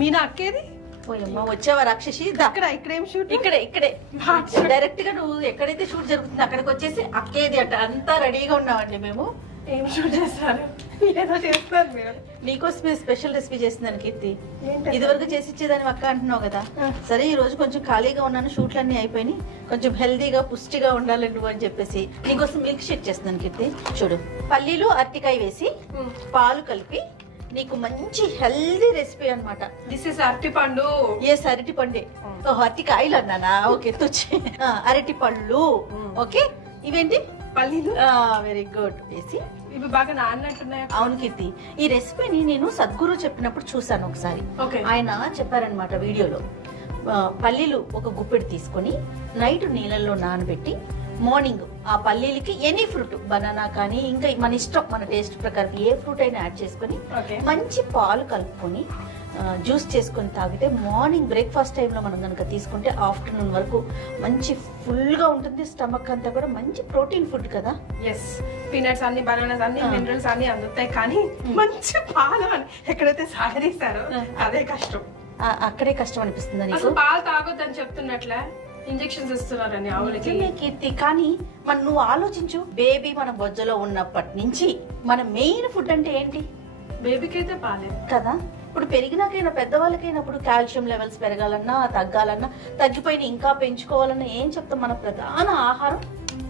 మీనా అక్కేది పోయమ్మా వచ్చావా రాక్షసి ఇక్కడేం షూట్ ఇక్కడే డైరెక్ట్ గా నువ్వు ఎక్కడైతే షూట్ జరుగుతుంది అక్కడికి వచ్చేసి అక్కేది అంట అంతా రెడీగా ఉన్నామండి మేము. ఏం షూట్ చేస్తారు? ఏదో చేస్తారు మీరు. నీకోసమే స్పెషల్ రెసిపీ చేసిందని కీర్తి. ఇదివరకు చేసి ఇచ్చేదాన్ని అక్క అంటున్నావు కదా. సరే ఈ రోజు కొంచెం ఖాళీగా ఉన్నాను, షూట్లన్నీ అయిపోయినాయి, కొంచెం హెల్దీగా పుష్టిగా ఉండాలి నువ్వు అని చెప్పేసి నీకోసం మిల్క్ షేక్ చేస్తున్నాను కీర్తి. చూడు, పల్లీలు అరటికాయ వేసి పాలు కలిపి నీకు మంచి హెల్దీ రెసిపీ అన్నమాట. దిస్ ఇస్ అరటి పండు. అరటి పండే. అరటికాయలు అన్నానా? ఓకే తుచ్చి అరటి పళ్ళు. ఓకే, ఇవేంటి? పల్లీలు. Very good. వేసి ఇవి బాగా నాన్నట్టున్నాయి. అవును కీర్తి, ఈ రెసిపీని నేను సద్గురు చెప్పినప్పుడు చూసాను ఒకసారి. ఆయన చెప్పారనమాట వీడియోలో. పల్లీలు ఒక గుప్పెడు తీసుకొని నైట్ నీళ్ళల్లో నానబెట్టి మార్నింగ్ ఆ పల్లీలకి ఎనీ ఫ్రూట్, బనానా కానీ ఇంకా మన ఇష్టం, మన టేస్ట్ ప్రకారం ఏ ఫ్రూట్ అయినా యాడ్ చేసుకొని మంచి పాలు కలుపుకొని జ్యూస్ చేసుకొని తాగితే మార్నింగ్ బ్రేక్ఫాస్ట్ టైంలో మనం కనుక తీసుకుంటే ఆఫ్టర్నూన్ వరకు మంచి ఫుల్గా ఉంటుంది. స్టమక్ అంతా కూడా మంచి ప్రోటీన్ ఫుడ్ కదా. ఎస్, పీనట్స్ అన్ని, బనానాస్ అన్ని, మినరల్స్ అన్ని అందుతాయి. కానీ మంచి పాలు అని ఎక్కడైతే సాగదీస్తారో అదే కష్టం. అక్కడే కష్టం అనిపిస్తుంది. అసలు పాలు తాగొద్దని చెప్తున్నట్లే ఇంజెక్షన్స్ ఇస్తున్నారని ఆవులకి. కీర్తి, కానీ మనం నువ్వు ఆలోచించు, బేబీ మన బొజ్జలో ఉన్నప్పటి నుంచి మన మెయిన్ ఫుడ్ అంటే ఏంటి? బేబీకి అయితే పాలే కదా. ఇప్పుడు పెరిగినాకైనా పెద్దవాళ్ళకైనా ఇప్పుడు కాల్షియం లెవెల్స్ పెరగాలన్నా, తగ్గాలన్నా, తగ్గిపోయిన ఇంకా పెంచుకోవాలన్నా ఏం చెప్తాం? మన ప్రధాన ఆహారం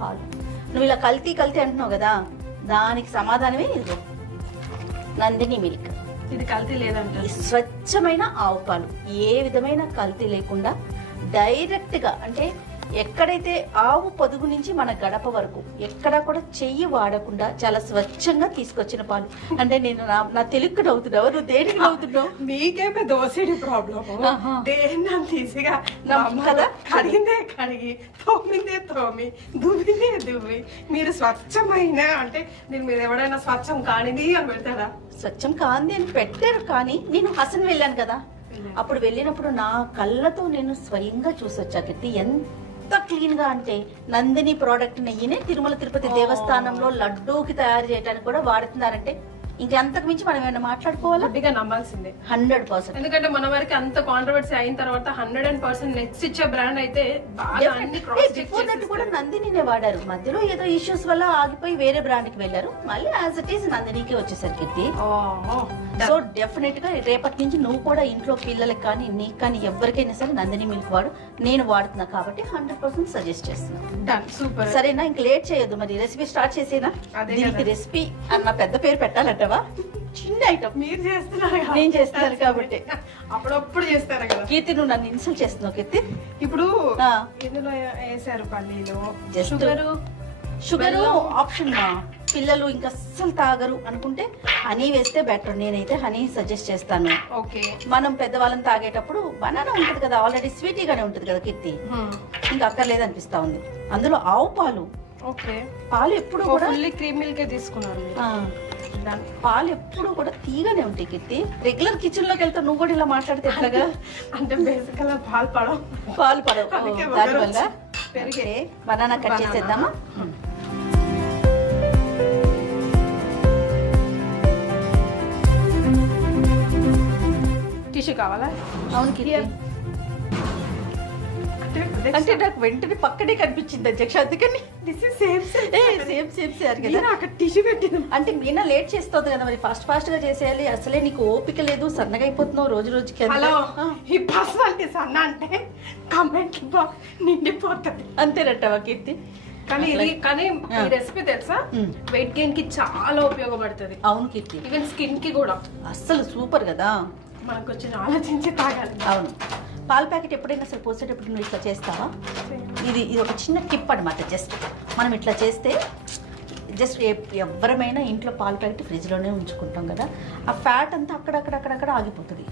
పాలు. నువ్వు ఇలా కల్తీ అంటున్నావు కదా, దానికి సమాధానమే ఇది, నందిని మిల్క్. ఇది కల్తీ లేదంట. స్వచ్ఛమైన ఆవు పాలు, ఏ విధమైన కల్తీ లేకుండా డైరెక్ట్ గా, అంటే ఎక్కడైతే ఆవు పొదుగు నుంచి మన గడప వరకు ఎక్కడా కూడా చెయ్యి వాడకుండా చాలా స్వచ్ఛంగా తీసుకొచ్చిన పాలు. అంటే నేను నా తెలుగు నవ్వుతున్నావు, నువ్వు దేనికి నవ్వుతున్నావు? మీకేమే దోసేది ప్రాబ్లమ్. దేన్ని అంత ఈజీగా కదా, కడిగిందే కడిగి, తోమిందే తోమి, దువ్విందే దువ్వి, మీరు స్వచ్ఛమైన అంటే నేను మీరు ఎవడైనా స్వచ్ఛం కానిది అని పెడతారా? స్వచ్ఛం కాంది అని పెట్టారు, కానీ నేను హసన్ వెళ్ళాను కదా, అప్పుడు వెళ్ళినప్పుడు నా కళ్ళతో నేను స్వయంగా చూసొచ్చా కీర్తి. ఎంత క్లీన్ గా అంటే నందిని ప్రోడక్ట్ నెయ్యినే తిరుమల తిరుపతి దేవస్థానంలో లడ్డూకి తయారు చేయడానికి కూడా వాడుతున్నారంటే ఇంకంతకు మించి మనం ఏమైనా మాట్లాడుకోవాలా? గట్టిగా నమ్మాల్సిందే 100%. ఎందుకంటే మన వరకు అంత కాంట్రవర్సీ అయిన తర్వాత 100% నెక్స్ట్ ఇచ్చే బ్రాండ్ అయితే బాగా అన్ని క్రాస్ చెక్ చేసి కూడా నందినినే వాడారు. మధ్యలో ఏదో ఇష్యూస్ వల్ల ఆగిపోయి వేరే బ్రాండ్ కి వెళ్ళారు, మళ్ళీ యాజ్ ఇట్ ఈస్ నందినికి వచ్చేసరికి. సో డెఫినెట్ గా రేపటి నుంచి నువ్వు కూడా ఇంట్లో పిల్లలకి కానీ నీకు కానీ ఎవరికైనా సరే నందిని మిల్క్ వాడు. నేను వాడుతున్నా కాబట్టి 100% సజెస్ట్ చేస్తున్నాను. సూపర్. సరేనా, ఇంక లేట్ చేయొద్దు. మరి రెసిపీ స్టార్ట్ చేసేనా? దీనికి రెసిపీ అన్న పెద్ద పేరు పెట్టాలంటవా? చిన్న ఐటమ్ మీరు చేస్తున్నారు, నేను చేస్తున్నాను కాబట్టి. అప్పుడప్పుడు చేస్తారు కదా. కీర్తి, నువ్వు నన్ను ఇన్సల్ట్ చేస్తున్నావు కీర్తి. ఇప్పుడు ఇందులో వేసారు పల్లీలు, షుగర్ ఆప్షన్. పిల్లలు ఇంకా అస్సలు తాగరు అనుకుంటే హనీ వేస్తే బెటర్. నేనైతే హనీ సజెస్ట్ చేస్తాను. ఓకే, మనం పెద్దవాళ్ళని తాగేటప్పుడు బనానా ఉంటుంది కదా, ఆల్రెడీ స్వీటీగానే ఉంటుంది కదా కీర్తి, ఇంకా అక్కర్లేదు అనిపిస్తా ఉంది. అందులో ఆవు పాలు. ఓకే, పాలు ఎప్పుడు కూడా క్రీమ్ మిల్క్ తీసుకున్నాను. పాలు ఎప్పుడు కూడా తీగానే ఉంటాయి కీర్తి. రెగ్యులర్ కిచెన్ లోకి వెళ్తా నువ్వు కూడా ఇలా మాట్లాడితే ఎట్లాగా? అంటే బేసిక్ గా పాలు పడవు. దానివల్ల పెరిగే బనానా కట్ చేసేద్దామా? టిష్యూ కావాలా? అవును కీర్తి, అంటే నాకు వెంటనే పక్కనే కనిపించింది అధ్యక్ష, అందుకని టిష్యూ పెట్టింది. అంటే మీనా లేట్ చేస్తుంది కదా, మరి ఫాస్ట్ గా చేసేయాలి. అసలే నీకు ఓపిక లేదు, సన్నగా అయిపోతున్నావు రోజు రోజుకి. హలో, ఈ పర్సనాలిటీ సన్న అంటే కమెంట్ నిండిపోతుంది అంతేనట్టవా కీర్తి? కానీ ఈ రెసిపీ తెలుసా, వెయిట్ గెయిన్ కి చాలా ఉపయోగపడుతుంది. అవును కీర్తి, ఈవెన్ స్కిన్ కి కూడా అస్సలు సూపర్ కదా. మనకు కొంచెం ఆలోచించి తాగాలి. అవును, పాల ప్యాకెట్ ఎప్పుడైనా అసలు పోసేటప్పుడు నువ్వు ఇట్లా చేస్తావా? ఇది ఒక చిన్న టిప్ అనమాట. జస్ట్ మనం ఇట్లా చేస్తే, జస్ట్ ఎవరమైనా ఇంట్లో పాల ప్యాకెట్ ఫ్రిడ్జ్లోనే ఉంచుకుంటాం కదా, ఆ ఫ్యాట్ అంతా అక్కడక్కడ ఆగిపోతుంది.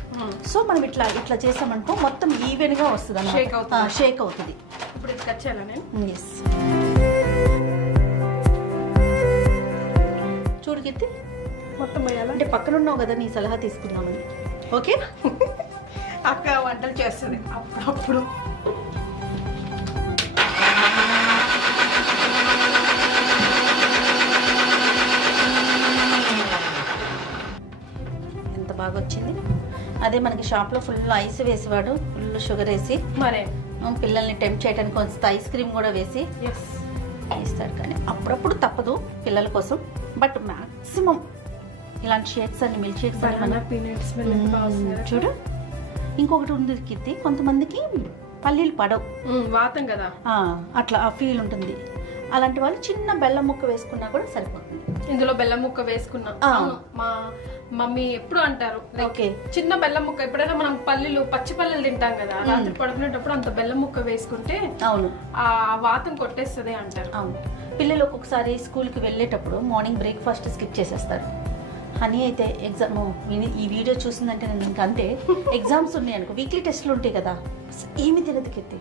సో మనం ఇట్లా చేసామనుకో మొత్తం ఈవెన్గా వస్తుంది, షేక్ అవుతుంది. ఇప్పుడు ఇది కట్ చేయాలా నేను? ఎస్. చూడు కీర్తి, మొత్తం వేయాలా? అంటే పక్కన ఉన్నావు కదా, నీ సలహా తీసుకుందామని. ఓకే, అక్క వంటలు చేస్తుంది అప్పుడప్పుడు. ఎంత బాగా వచ్చింది. అదే మనకి షాప్లో ఫుల్ ఐస్ వేసేవాడు, ఫుల్ షుగర్ వేసి మరే పిల్లల్ని టెంప్ట్ చేయడానికి కొంచెం ఐస్ క్రీమ్ కూడా వేసి ఇస్తాడు. కానీ అప్పుడప్పుడు తప్పదు పిల్లల కోసం. బట్ మ్యాక్సిమం ఇలాంటి షేక్స్ అన్ని మిల్క్ షేక్స్ చూడు. ఇంకొకటి ఉంది కిత్తి, కొంతమందికి పల్లీలు పడవు, వాతం కదా, అట్లా ఆ ఫీల్ ఉంటుంది. అలాంటి వాళ్ళు చిన్న బెల్లం ముక్క వేసుకున్నా కూడా సరిపోతుంది. ఇందులో బెల్లం ముక్క వేసుకున్నా మా మమ్మీ ఎప్పుడు అంటారు, చిన్న బెల్లం ముక్క ఎప్పుడైనా మనం పల్లీలు పచ్చి పల్లీలు తింటాం కదా, రాత్రి పడుకునేటప్పుడు అంత బెల్లం ముక్క వేసుకుంటే అవును ఆ వాతం కొట్టేస్తుంది అంటారు. అవును. పిల్లలు ఒక్కొక్కసారి స్కూల్కి వెళ్ళేటప్పుడు మార్నింగ్ బ్రేక్ఫాస్ట్ స్కిప్ చేసేస్తారు. హనీ అయితే ఎగ్జామ్ ఈ వీడియో చూసిందంటే నేను ఇంకా అంతే. ఎగ్జామ్స్ ఉన్నాయి అనుకో, వీక్లీ టెస్ట్లు ఉంటాయి కదా, ఏమి తినదు కెత్తి,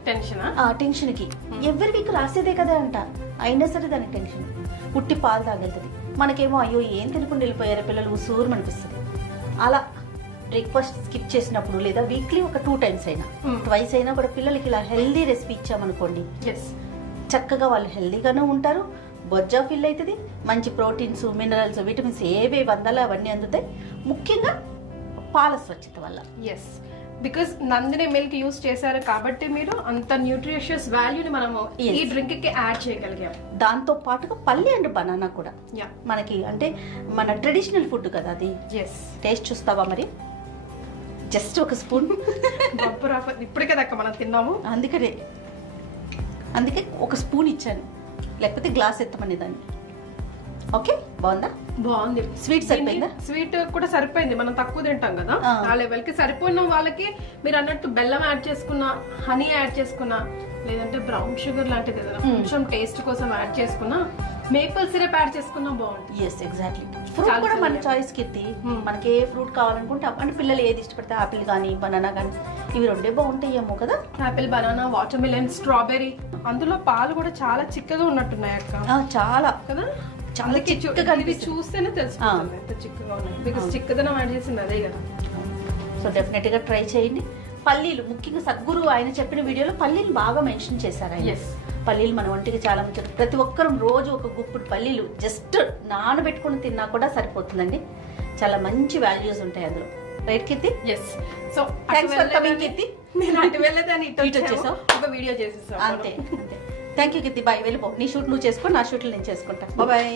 టెన్షన్కి ఎవరి వీక్ రాసేదే కదా అంట, అయినా సరే దానికి టెన్షన్. పుట్టి పాలు తాగెళ్తుంది. మనకేమో అయ్యో ఏం తినకుండా వెళ్ళిపోయారు పిల్లలు ఉసూరు అనిపిస్తుంది. అలా బ్రేక్ఫాస్ట్ స్కిప్ చేసినప్పుడు లేదా వీక్లీ ఒక 2 times అయినా ట్వైస్ అయినా కూడా పిల్లలకి ఇలా హెల్దీ రెసిపీ ఇచ్చామనుకోండి, చక్కగా వాళ్ళు హెల్దీగానే ఉంటారు, బొజ్జా ఫిల్ అవుతుంది, మంచి ప్రోటీన్స్, మినరల్స్, విటమిన్స్ ఏవేవి అందాలో అవన్నీ అందుతాయి. ముఖ్యంగా పాల స్వచ్ఛత వల్ల. Yes, because Nandini milk use చేశారు కాబట్టి మీరు అంత న్యూట్రిషియస్ వాల్యూని మనము ఈ డ్రింక్ కి యాడ్ చేయగలిగాం. దాంతో పాటుగా పల్లి అండ్ బనానా కూడా మనకి అంటే మన ట్రెడిషనల్ ఫుడ్ కదా అది. టేస్ట్ చూస్తావా మరి? జస్ట్ ఒక స్పూన్ ఇప్పటికే దక్క మనం తిన్నాము, అందుకే ఒక స్పూన్ ఇచ్చాను, లేకపోతే గ్లాస్ ఎత్తమని దాన్ని. ఓకే, బాగుందా? బాగుంది. స్వీట్ సరిపోయిందా? స్వీట్ కూడా సరిపోయింది, మనం తక్కువ తింటాం కదా ఆ లెవెల్ కి సరిపోయిన వాళ్ళకి మీరు అన్నట్టు బెల్లం యాడ్ చేసుకున్నా, హనీ యాడ్ చేసుకున్నా, లేదంటే బ్రౌన్ షుగర్ లాంటిది ఏదైనా కొంచెం టేస్ట్ కోసం యాడ్ చేసుకున్నా, మేపుల్ సిరప్ యాడ్ చేసుకున్నా బాగుంటుంది. Yes, exactly. ఫ్రూట్ కూడా మన చాయిస్ కి మనకి ఏ ఫ్రూట్ కావాలనుకుంటే అంటే పిల్లలు ఏది ఇష్టపడితే ఆపిల్ కానీ బనానా కానీ ఇవి రెండే బాగుంటాయేమో కదా. Apple, banana, water melon, strawberry. అందులో పాలు కూడా చాలా చిక్కగా ఉన్నట్టున్నాయి అక్క. చాలా కదా, చాలా చిక్కగా చూస్తేనే తెలుస్తుంది ఎంత చిక్కగా ఉన్నాయి, బికాస్ చిక్కదనం యాడ్ చేసింది అదే కదా. సో డెఫినెట్ గా ట్రై చేయండి. పల్లీలు ముఖ్యంగా సద్గురు ఆయన చెప్పిన వీడియోలో పల్లీలు బాగా మెన్షన్ చేశారు ఆయన. పల్లీలు మన ఒంటికి చాలా మంచిది. ప్రతి ఒక్కరు రోజు ఒక గుప్పుడు పల్లీలు జస్ట్ నానబెట్టుకుని తిన్నా కూడా సరిపోతుందండి. చాలా మంచి వాల్యూస్ ఉంటాయి అందులో. Right Keerthi? Yes. So thanks for coming Keerthi. నేను అటు వెళ్ళేదాన్ని ఇటు వచ్చేసావు, ఒక వీడియో చేసేసావు. అంతే. Thank you Keerthi. బాయ్, వెళ్ళిపో. నీ షూట్ నువ్వు చేసుకో, నా షూట్లు నేను చేసుకుంటా. బాయ్.